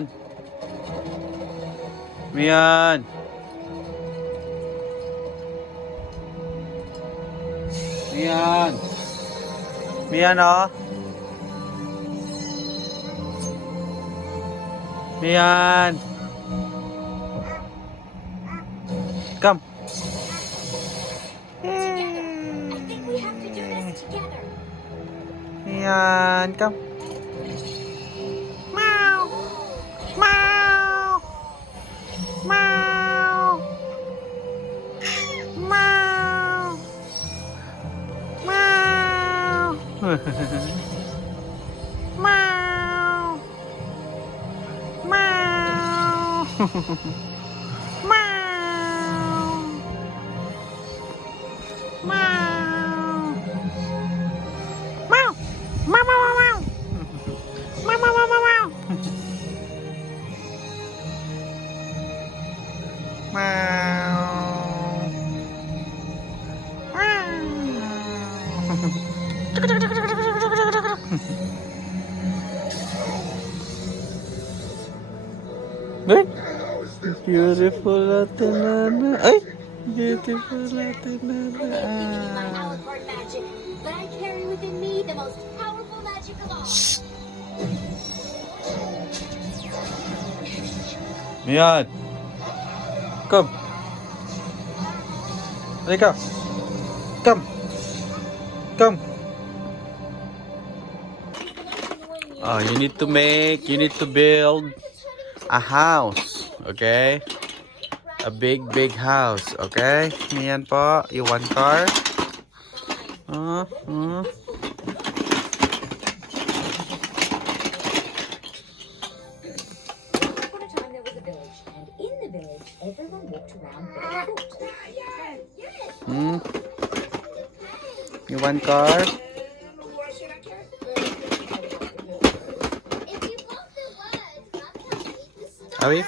Mian. Mian. Mian. Mian, oh. Mian. Come. Mian, come. Meow. Meow. Meow. Meow. Meow. Meow. Meow. Meow. Meow. Meow. Meow, meow, meow, meow. Meow, meow, meow, meow, meow. Ay, beautiful natin Nana. Ay, beautiful natin Nana. But I carry within me the most powerful magic of all. Mian. Come. Halika. Come. Come. Oh, you need to build a house, okay? A big house, okay? Mian po, you want car? Upon a time there was a village, and in the village everyone walked around barefoot. You want car? Abi?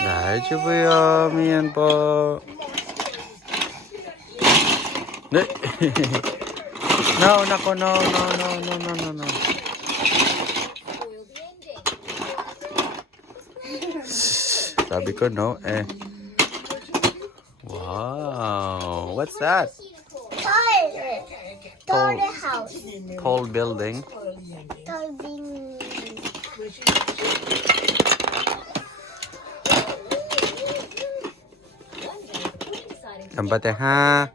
다행이고요, 미안 po. 네. No, nako, no. Sabi ko no, eh. Wow, what's that? Tall house. Tall building. Tall building. Gambate ha.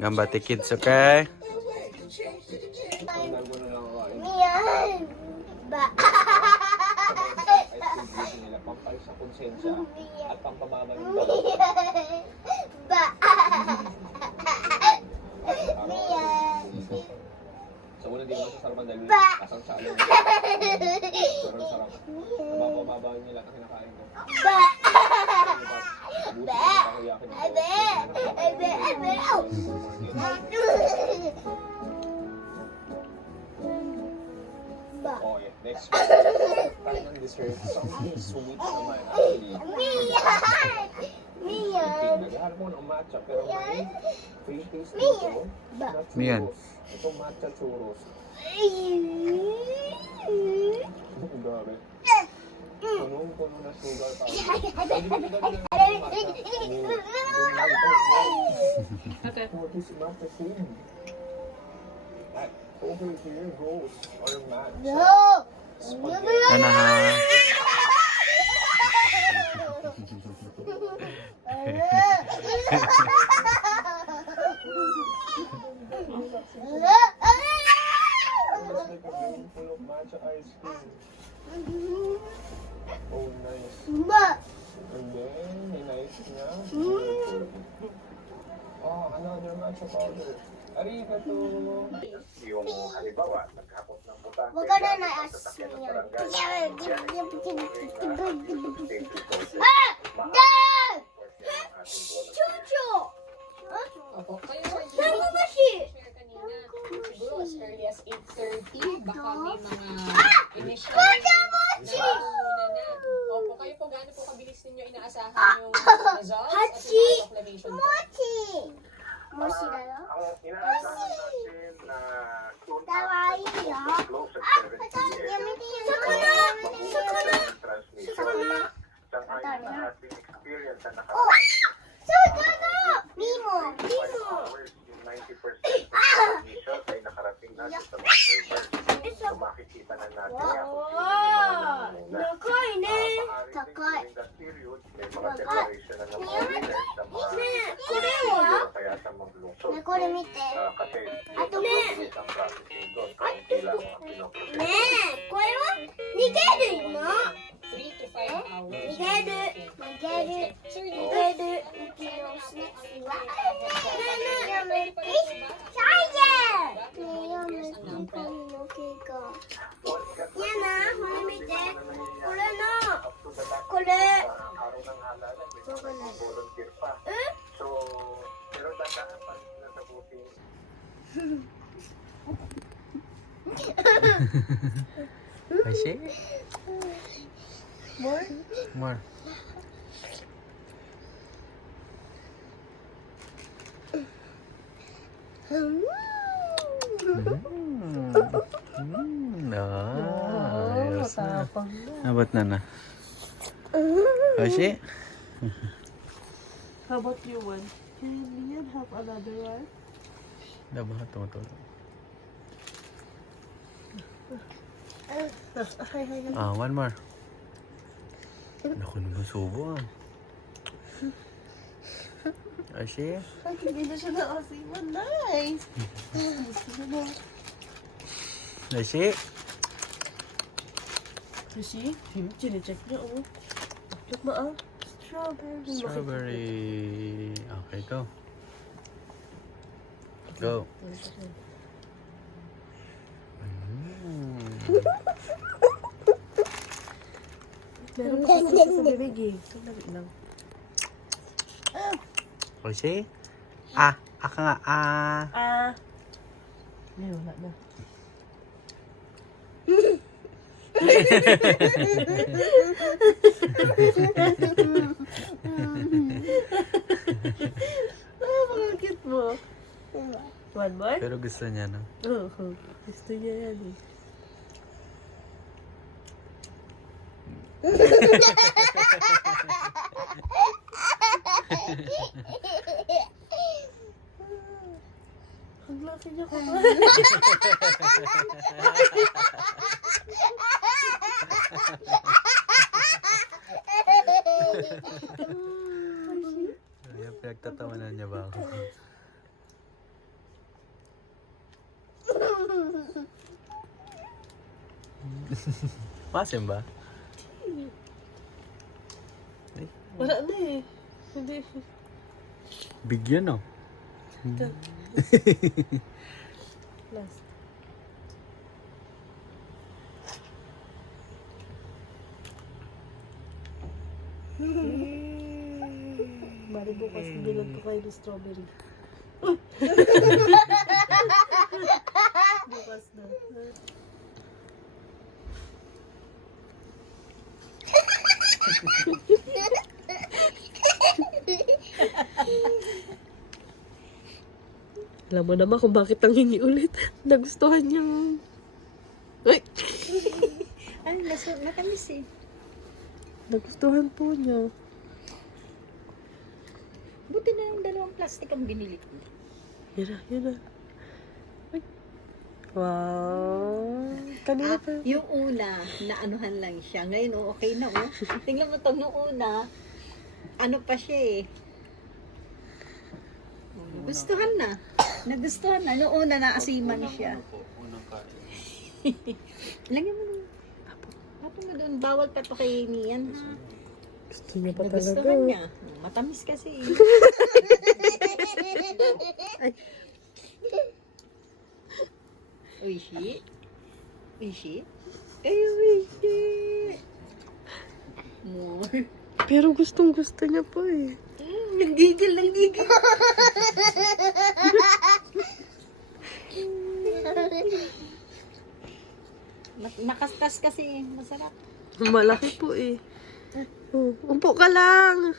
Gambate kids, okay? Mian. Ba. Nila pampay sa konsensya at pampababa ng Mian. Ba. Mian. Sa una di naman sa sarapan dahil Ba. kasang sa alam. Pero sarap. Mababa nila kasi kinakain ko. Ba. Ba. Abe. Abe. Abe. Ba. Okay, next one. Tayo ng dessert. Something sweet naman. Actually, Mian. Mian. naghahanap mo ng matcha pero may free taste Mian. dito. Ba. Not Mian. churros. Ito matcha churros. Ang dami. Punong-puno na sugar pa. What is matcha cream? At over here goes our matcha. No. Ano ha? It's like a bowl full of matcha ice cream. Oh, nice. And then, nice niya. Oh, another matcha powder. Arigato! Yung halimbawa, nagkakot ng buta. Wag ka na na-asin yan. Dad! Chucho! Opo, kayo Saan mo ba siya? share kanina, siguro as early as 8:30, baka may mga initial Mochi! muna na. Opo, kayo po gaano po kabilis ninyo inaasahan yung results at Hachi! yung proclamation po? Mochi! Mochi na no? Ang inaasahan natin na soon Kawaii, after ah. close at 7 Gamitin yung tanan natin nga kung Wow! sino yung mga nangunguna. Nakoy ne. Maaari din Takoy. during that period, may mga declaration na ng mga leaders na mga Kurewa. kaya sa maglungsod. Nakoy mite. Kasi Ato ito ne. ang processing doon. Kaunti lang ang pinoprocess. Ne. Kurewa. Nigeru no. 3 to 5 hours. Nigeru. Nigeru. Sir, Nigeru. Yan na, hulimite. Kule no. Kule. Araw ng halalan, may mga volunteer pa. So, pero dadaan pa rin sila sa booking. Oishi? More? Ayos na. Abot na na. Oishi? How about you one? Can you have another one? Dapat tumutulog. One more. Naku naman subo ah. Oishi? Ay, hindi na siya na-osiman. Nice! Oishi? Sushi? Chine-check niya, oh. Look mo, ah. Strawberry. Strawberry. Okay, go. Go. Meron pa kasi sa bibig, eh. Sandali lang. Oishi? Aka nga. Ay, wala na. Mga cute mo. One more? Pero gusto niya, no? Oo. Gusto niya yan, eh. Ang laki niya ko. Ayan, pinagtatawanan niya ba ako? Pasim ba? Wala na eh. Hindi. Bigyan, no? Last. Bari bukas, bilang ko kayo ng strawberry. Bukas na. Alam mo naman kung bakit ang hingi ulit. Nagustuhan niyang... Ay! Ay, matamis eh. Nagustuhan po niya. Buti na yung dalawang plastic ang binili ko. Yun na, yun na. Ay. Wow! Kanina pa. Yung una, naanuhan lang siya. Ngayon, oh, okay na oh. Tingnan mo to, nung una, ano pa siya eh. Gustuhan na. Nagustuhan na. Nung una, naasiman siya. Lagyan mo naman. Tapos mo doon, bawal pa to kay Nian. Ha? Gusto niya pa talaga. Nagustuhan niya. Matamis kasi eh. Uishi? Uishi? Ay, uishi! More. Pero gustong gusto niya po eh. Nanggigil, nanggigil. Makastas kasi, masarap. Malaki po eh. Oh, upo ka lang.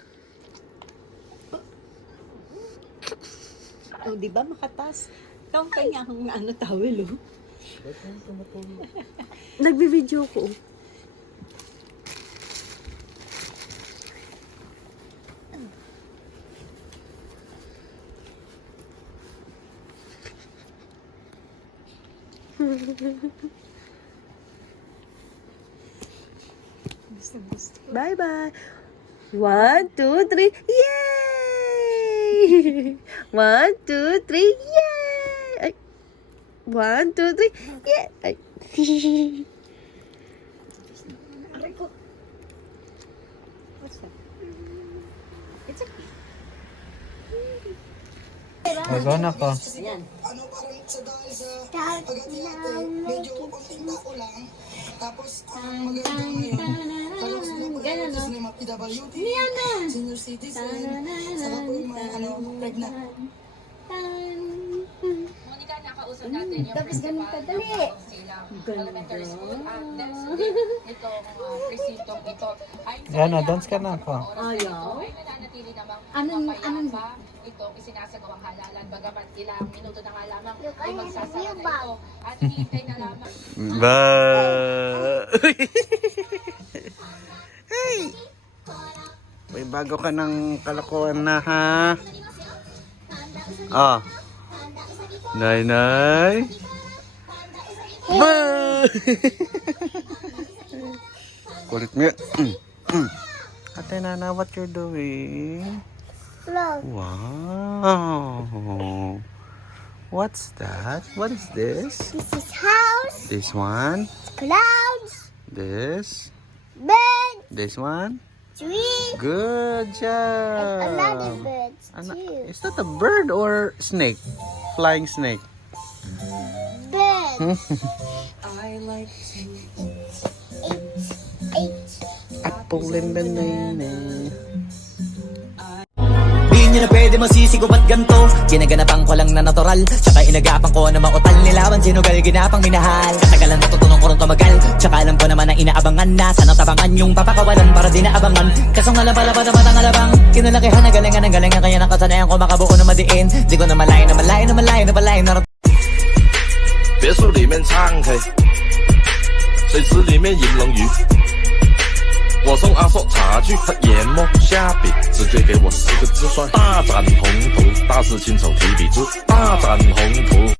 Oh, di ba makatas? Ito ang kanya akong ano, towel, oh. Nagbi-video ko. Bye-bye. 1, 2, 3. Yay! 1, 2, 3. Yay! Ay. 1, 2, 3. Yay! Ay. Aray ko. What's that? It's okay. Bago na ko. Ayan. Ganun, no? Yan na. Monica, nakausap natin yung Tapos ganun ka, dali. silang elementary school. Next itong presintong ito. Gana, dance ka na ako. Ayaw. Ay nananatili namang Anong- mapayapa itong isinasagawang halalan. Bagamat ilang minuto na nga lamang ay magsasara na ito. At hinihintay na lamang. Ba. Hey! May bago ka ng kalakuan na ha. Ah. Nay. Ba! Kulit mo. Ate Nana, what you're doing? Vlog. Wow. What's that? What is this? This is house, This one? clouds, This? bird, This one? tree, Good job. another birds Ano- too. Is that a bird or snake? Flying snake. Bird. Apple and banana. Di nyo na pwede masisigaw at ganto. Ginaganapan ko lang na natural, tsaka inagapan ko na mautal. Nilaban sinugal, ginapang minahal. Katagalan natutunan ko rin tumagal, tsaka alam ko naman na inaabangan na. Sana tabangan yung papakawalan para di naabangan. Kasong alam pala pa naman ang alabang kinalakihan na galingan kaya nakasanayan ko makabuo na madiin. Di ko na malayo na别墅里面唱 K， 水池里面饮冷雨。我送阿硕茶具，他研磨下笔，直接给我4个字算：大展宏图，大事亲手提笔字，大展宏图。